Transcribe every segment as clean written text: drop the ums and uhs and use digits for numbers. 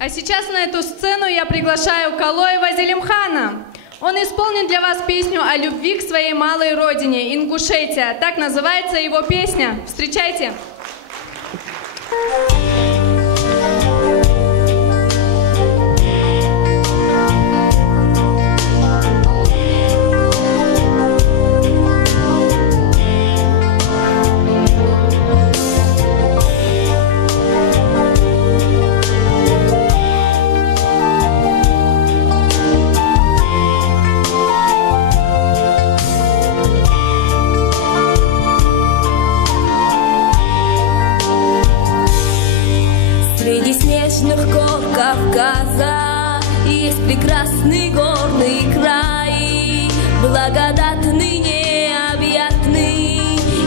А сейчас на эту сцену я приглашаю Калоева Зелимхана. Он исполнит для вас песню о любви к своей малой родине, Ингушетия. Так называется его песня. Встречайте! Среди снежных гор Кавказа есть прекрасный горный край, благодатный, необъятный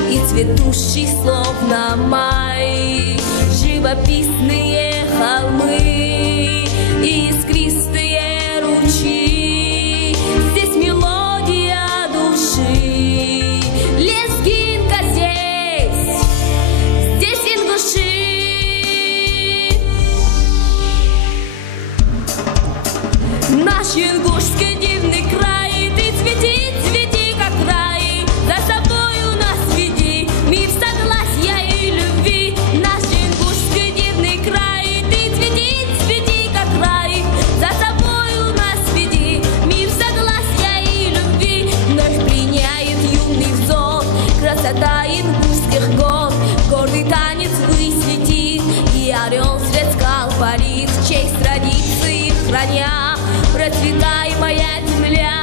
и цветущий, словно май. Живописные холмы и искристые ручьи, здесь мелодия души. Лезгинка здесь ингуши. Наш ингушский дивный край, ты цвети, цвети, как рай, за собою нас веди, мир согласия и любви. Наш ингушский дивный край, ты цвети, цвети, как рай, за собою нас веди, мир согласия и любви. Вновь пленяет юный взор красота ингушских гор, гордый танец ввысь летит, и орел свет скал парит, в честь традиции храня. Процветай, моя земля.